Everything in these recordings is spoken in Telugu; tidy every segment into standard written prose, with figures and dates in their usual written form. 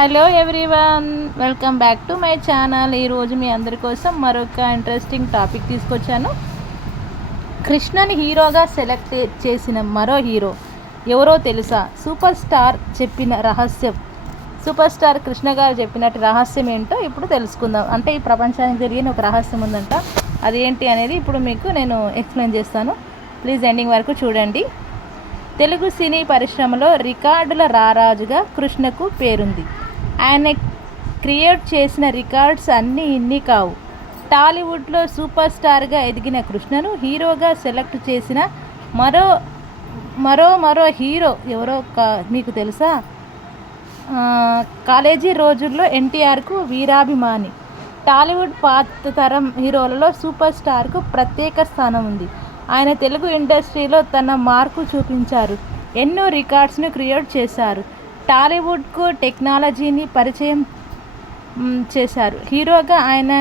Hello everyone, welcome back to my channel. ఈరోజు మీ అందరి కోసం మరొక ఇంట్రెస్టింగ్ టాపిక్ తీసుకొచ్చాను. కృష్ణని హీరోగా సెలెక్ట్ చేసిన మరో హీరో ఎవరో తెలుసా? సూపర్ స్టార్ కృష్ణ గారు చెప్పినట్టు రహస్యం ఏంటో ఇప్పుడు తెలుసుకుందాం. అంటే ఈ ప్రపంచానికి జరిగిన ఒక రహస్యం ఉందంట. అదేంటి అనేది ఇప్పుడు మీకు నేను ఎక్స్ప్లెయిన్ చేస్తాను. ప్లీజ్ ఎండింగ్ వరకు చూడండి. తెలుగు సినీ పరిశ్రమలో రికార్డుల రారాజుగా కృష్ణకు పేరుంది. ఆయన క్రియేట్ చేసిన రికార్డ్స్ అన్నీ ఇన్ని కావు. టాలీవుడ్లో సూపర్ స్టార్గా ఎదిగిన కృష్ణను హీరోగా సెలెక్ట్ చేసిన మరో హీరో ఎవరో మీకు తెలుసా? కాలేజీ రోజుల్లో ఎన్టీఆర్కు వీరాభిమాని. టాలీవుడ్ పాత తరం హీరోలలో సూపర్ స్టార్కు ప్రత్యేక స్థానం ఉంది. ఆయన తెలుగు ఇండస్ట్రీలో తన మార్కు చూపించారు. ఎన్నో రికార్డ్స్ను క్రియేట్ చేశారు. టాలీవుడ్కు టెక్నాలజీని పరిచయం చేశారు. హీరోగా ఆయన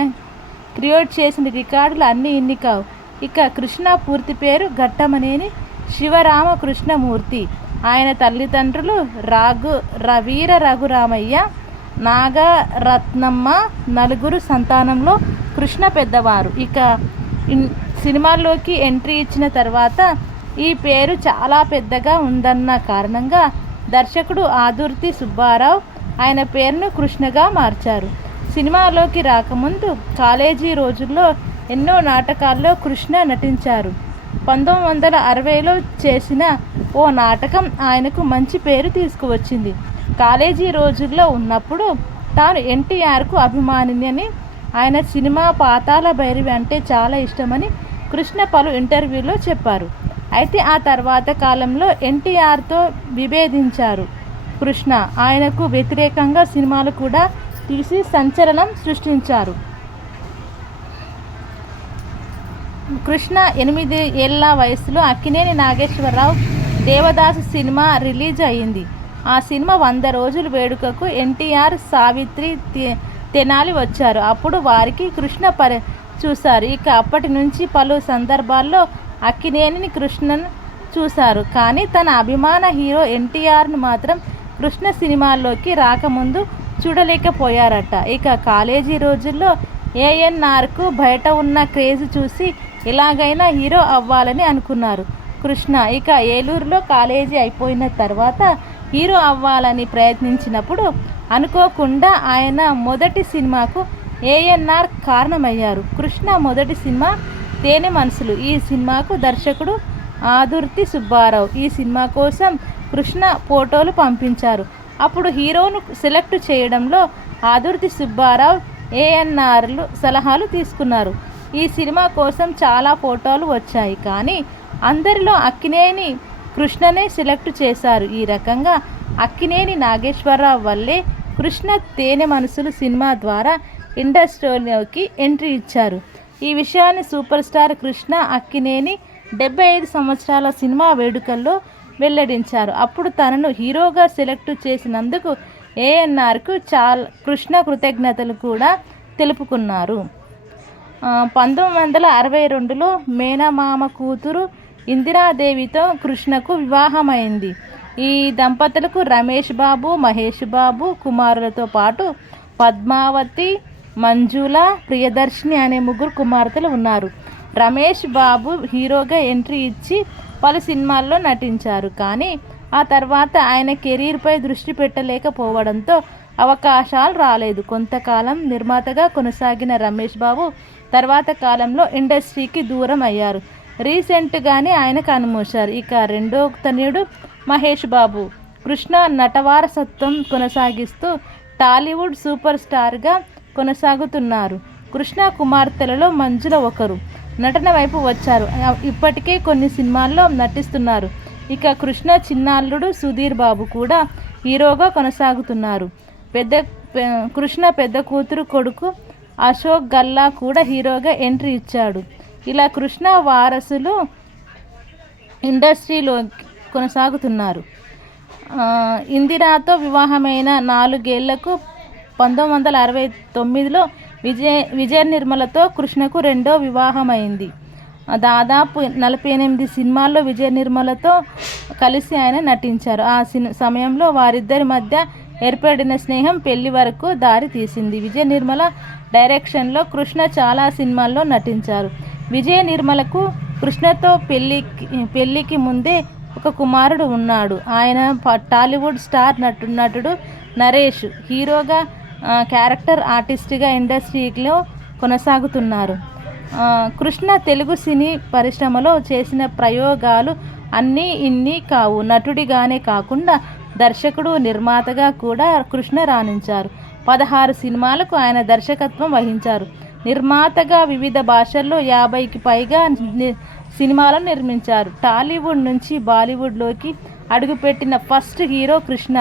క్రియేట్ చేసిన రికార్డులు అన్నీ ఇన్ని కావు. ఇక కృష్ణ పూర్తి పేరు ఘట్టమనేని శివరామకృష్ణమూర్తి. ఆయన తల్లిదండ్రులు వీర రఘురామయ్య, నాగరత్నమ్మ. నలుగురు సంతానంలో కృష్ణ పెద్దవారు. ఇక సినిమాల్లోకి ఎంట్రీ ఇచ్చిన తర్వాత ఈ పేరు చాలా పెద్దగా ఉందన్న కారణంగా దర్శకుడు ఆదుర్తి సుబ్బారావు ఆయన పేరును కృష్ణగా మార్చారు. సినిమాలోకి రాకముందు కాలేజీ రోజుల్లో ఎన్నో నాటకాల్లో కృష్ణ నటించారు. 1960లో చేసిన ఓ నాటకం ఆయనకు మంచి పేరు తీసుకువచ్చింది. కాలేజీ రోజుల్లో ఉన్నప్పుడు తాను ఎన్టీఆర్కు అభిమానిని, ఆయన సినిమా పాతాళ భైరవి అంటే చాలా ఇష్టమని కృష్ణ పలు ఇంటర్వ్యూలో చెప్పారు. అయితే ఆ తర్వాత కాలంలో ఎన్టీఆర్తో విభేదించారు కృష్ణ. ఆయనకు వ్యతిరేకంగా సినిమాలు కూడా తీసి సంచలనం సృష్టించారు. కృష్ణ 8 ఏళ్ల వయసులో అక్కినేని నాగేశ్వరరావు దేవదాసు సినిమా రిలీజ్ అయ్యింది. ఆ సినిమా 100 రోజుల వేడుకకు ఎన్టీఆర్, సావిత్రి, తెనాలి వచ్చారు. అప్పుడు వారికి కృష్ణ చూశారు. ఇక అప్పటి నుంచి పలు సందర్భాల్లో అక్కినేనిని కృష్ణను చూశారు. కానీ తన అభిమాన హీరో ఎన్టీఆర్ను మాత్రం కృష్ణ సినిమాల్లోకి రాకముందు చూడలేకపోయారట. ఇక కాలేజీ రోజుల్లో ఏఎన్ఆర్కు బయట ఉన్న క్రేజ్ చూసి ఎలాగైనా హీరో అవ్వాలని అనుకున్నారు కృష్ణ. ఇక ఏలూరులో కాలేజీ అయిపోయిన తర్వాత హీరో అవ్వాలని ప్రయత్నించినప్పుడు అనుకోకుండా ఆయన మొదటి సినిమాకు ఏఎన్ఆర్ కారణమయ్యారు. కృష్ణ మొదటి సినిమా తేనె మనసులు. ఈ సినిమాకు దర్శకుడు ఆదుర్తి సుబ్బారావు. ఈ సినిమా కోసం కృష్ణ ఫోటోలు పంపించారు. అప్పుడు హీరోను సెలెక్ట్ చేయడంలో ఆదుర్తి సుబ్బారావు, ఏఎన్ఆర్లు సలహాలు తీసుకున్నారు. ఈ సినిమా కోసం చాలా ఫోటోలు వచ్చాయి. కానీ అందరిలో అక్కినేని కృష్ణనే సెలెక్ట్ చేశారు. ఈ రకంగా అక్కినేని నాగేశ్వరరావు వల్లే కృష్ణ తేనె మనసులు సినిమా ద్వారా ఇండస్ట్రీలోకి ఎంట్రీ ఇచ్చారు. ఈ విషయాన్ని సూపర్ స్టార్ కృష్ణ అక్కినేని 75 సంవత్సరాల సినిమా వేడుకల్లో వెల్లడించారు. అప్పుడు తనను హీరోగా సెలెక్ట్ చేసినందుకు ఏఎన్ఆర్కు కృష్ణ కృతజ్ఞతలు కూడా తెలుపుకున్నారు. 1962లో మేనమామ కూతురు ఇందిరాదేవితో కృష్ణకు వివాహమైంది. ఈ దంపతులకు రమేష్ బాబు, మహేష్ బాబు కుమారులతో పాటు పద్మావతి, మంజుల, ప్రియదర్శిని అనే 3 కుమార్తెలు ఉన్నారు. రమేష్ బాబు హీరోగా ఎంట్రీ ఇచ్చి పలు సినిమాల్లో నటించారు. కానీ ఆ తర్వాత ఆయన కెరీర్పై దృష్టి పెట్టలేకపోవడంతో అవకాశాలు రాలేదు. కొంతకాలం నిర్మాతగా కొనసాగిన రమేష్ బాబు తర్వాత కాలంలో ఇండస్ట్రీకి దూరం అయ్యారు. రీసెంట్గానే ఆయన కన్నుమూశారు. ఇక రెండో తనయుడు మహేష్ బాబు కృష్ణ నటవారసత్వం కొనసాగిస్తూ టాలీవుడ్ సూపర్ స్టార్గా కొనసాగుతున్నారు. కృష్ణ కుమార్తెలలో మంజుల ఒకరు. నటన వైపు వచ్చారు. ఇప్పటికే కొన్ని సినిమాల్లో నటిస్తున్నారు. ఇక కృష్ణ చిన్నాల్లుడు సుధీర్ బాబు కూడా హీరోగా కొనసాగుతున్నారు. కృష్ణ పెద్ద కూతురు కొడుకు అశోక్ గల్లా కూడా హీరోగా ఎంట్రీ ఇచ్చాడు. ఇలా కృష్ణ వారసులు ఇండస్ట్రీలో కొనసాగుతున్నారు. ఇందిరాతో వివాహమైన 4 ఏళ్లకు 1969లో విజయ నిర్మలతో కృష్ణకు రెండో వివాహమైంది. దాదాపు 48 సినిమాల్లో విజయ నిర్మలతో కలిసి ఆయన నటించారు. ఆ సమయంలో వారిద్దరి మధ్య ఏర్పడిన స్నేహం పెళ్లి వరకు దారి తీసింది. విజయ నిర్మల డైరెక్షన్లో కృష్ణ చాలా సినిమాల్లో నటించారు. విజయ నిర్మలకు కృష్ణతో పెళ్లికి ముందే ఒక కుమారుడు ఉన్నాడు. ఆయన టాలీవుడ్ స్టార్ నటుడు నరేష్. హీరోగా క్యారెక్టర్ ఆర్టిస్ట్గా ఇండస్ట్రీలో కొనసాగుతున్నారు. కృష్ణ తెలుగు సినీ పరిశ్రమలో చేసిన ప్రయోగాలు అన్నీ ఇన్ని కావు. నటుడిగానే కాకుండా దర్శకుడు, నిర్మాతగా కూడా కృష్ణ రాణించారు. 16 సినిమాలకు ఆయన దర్శకత్వం వహించారు. నిర్మాతగా వివిధ భాషల్లో 50కి పైగా సినిమాలను నిర్మించారు. టాలీవుడ్ నుంచి బాలీవుడ్లోకి అడుగుపెట్టిన ఫస్ట్ హీరో కృష్ణ.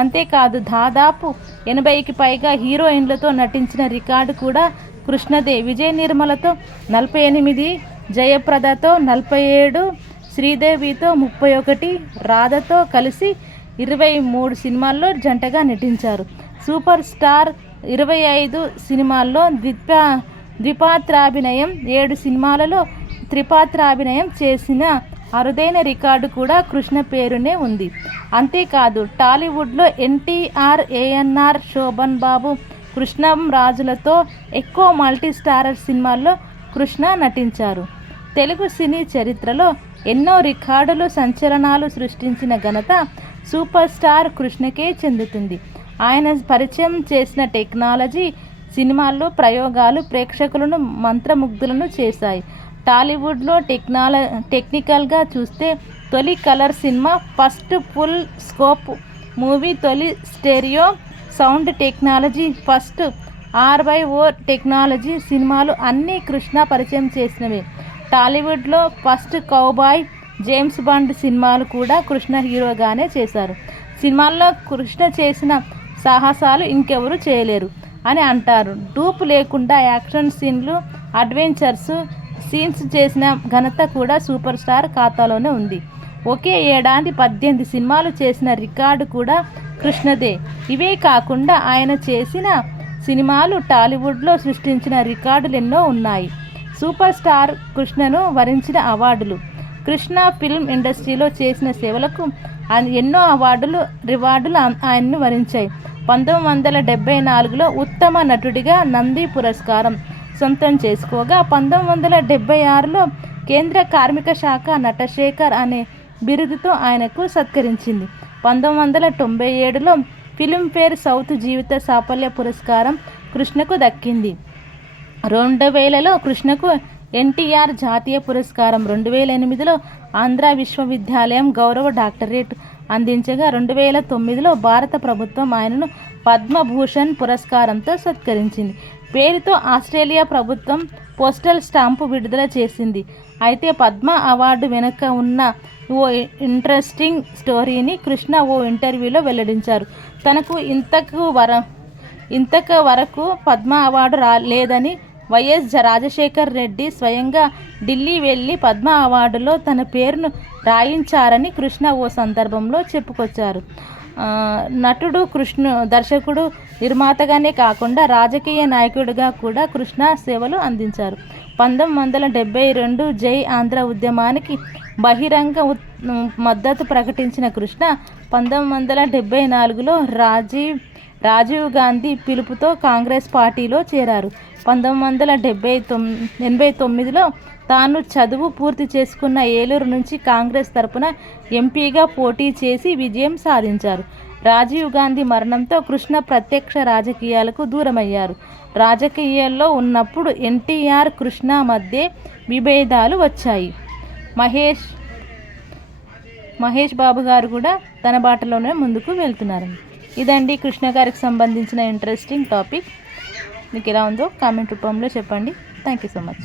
అంతేకాదు దాదాపు 80కి పైగా హీరోయిన్లతో నటించిన రికార్డు కూడా కృష్ణదే. విజయ నిర్మలతో 48, జయప్రదతో 47, శ్రీదేవితో 31, రాధతో కలిసి 23 సినిమాల్లో జంటగా నటించారు. సూపర్ స్టార్ 25 సినిమాల్లో ద్విపాత్రాభినయం, 7 సినిమాలలో త్రిపాత్రాభినయం చేసిన అరుదైన రికార్డు కూడా కృష్ణ పేరునే ఉంది. అంతేకాదు టాలీవుడ్లో ఎన్టీఆర్, ఏఎన్ఆర్, శోభన్ బాబు, కృష్ణంరాజులతో ఎక్కువ మల్టీ స్టారర్ సినిమాల్లో కృష్ణ నటించారు. తెలుగు సినీ చరిత్రలో ఎన్నో రికార్డులు, సంచలనాలు సృష్టించిన ఘనత సూపర్ స్టార్ కృష్ణకే చెందుతుంది. ఆయన పరిచయం చేసిన టెక్నాలజీ, సినిమాల్లో ప్రయోగాలు ప్రేక్షకులను మంత్రముగ్ధులను చేశాయి. టాలీవుడ్లో టెక్నికల్గా చూస్తే తొలి colour cinema, first full scope movie, తొలి stereo sound technology, first RYO technology సినిమాలు అన్నీ కృష్ణ పరిచయం చేసినవే. టాలీవుడ్లో ఫస్ట్ కౌబాయ్, జేమ్స్ బాండ్ సినిమాలు కూడా కృష్ణ హీరోగానే చేశారు. సినిమాల్లో కృష్ణ చేసిన సాహసాలు ఇంకెవరూ చేయలేరు అని అంటారు. డూప్ లేకుండా యాక్షన్ సీన్లు, అడ్వెంచర్స్ సీన్స్ చేసిన ఘనత కూడా సూపర్ స్టార్ ఖాతాలోనే ఉంది. ఒకే ఏడాది 18 సినిమాలు చేసిన రికార్డు కూడా కృష్ణదే. ఇవే కాకుండా ఆయన చేసిన సినిమాలు టాలీవుడ్లో సృష్టించిన రికార్డులు ఎన్నో ఉన్నాయి. సూపర్ స్టార్ కృష్ణను వరించిన అవార్డులు. కృష్ణ ఫిల్మ్ ఇండస్ట్రీలో చేసిన సేవలకు ఎన్నో రివార్డులు ఆయన్ను వరించాయి. 1974లో ఉత్తమ నటుడిగా నంది పురస్కారం సొంతం చేసుకోగా, 1976లో కేంద్ర కార్మిక శాఖ నటశేఖర్ అనే బిరుదుతో ఆయనకు సత్కరించింది. 1997లో ఫిల్మ్ఫేర్ సౌత్ జీవిత సాఫల్య పురస్కారం కృష్ణకు దక్కింది. 2000లో కృష్ణకు ఎన్టీఆర్ జాతీయ పురస్కారం, 2008లో ఆంధ్ర విశ్వవిద్యాలయం గౌరవ డాక్టరేట్ అందించగా, 2009లో భారత ప్రభుత్వం ఆయనను పద్మభూషణ్ పురస్కారంతో సత్కరించింది. పేరుతో ఆస్ట్రేలియా ప్రభుత్వం పోస్టల్ స్టాంపు విడుదల చేసింది. అయితే పద్మ అవార్డు వెనుక ఉన్న ఓ ఇంట్రెస్టింగ్ స్టోరీని కృష్ణ ఓ ఇంటర్వ్యూలో వెల్లడించారు. తనకు ఇంతకు వరకు పద్మ అవార్డు లేదని వైఎస్ రాజశేఖర్ రెడ్డి స్వయంగా ఢిల్లీ వెళ్ళి పద్మ అవార్డులో తన పేరును రాయించారని కృష్ణ ఓ సందర్భంలో చెప్పుకొచ్చారు. నటుడు, దర్శకుడు, నిర్మాతగానే కాకుండా రాజకీయ నాయకుడిగా కూడా కృష్ణ సేవలు అందించారు. 1972 జై ఆంధ్ర ఉద్యమానికి బహిరంగ మద్దతు ప్రకటించిన కృష్ణ 1974లో రాజీవ్ గాంధీ పిలుపుతో కాంగ్రెస్ పార్టీలో చేరారు. 1989లో తాను చదువు పూర్తి చేసుకున్న ఏలూరు నుంచి కాంగ్రెస్ తరపున ఎంపీగా పోటీ చేసి విజయం సాధించారు. రాజీవ్ గాంధీ మరణంతో కృష్ణ ప్రత్యక్ష రాజకీయాలకు దూరమయ్యారు. రాజకీయాల్లో ఉన్నప్పుడు ఎన్టీఆర్, కృష్ణ మధ్య విభేదాలు వచ్చాయి. మహేష్ బాబు గారు కూడా తన బాటలోనే ముందుకు వెళ్తున్నారు. ఇదండి కృష్ణ గారికి సంబంధించిన ఇంట్రెస్టింగ్ టాపిక్. మీకు ఎలా ఉందో కామెంట్ రూపంలో చెప్పండి. Thank you so much.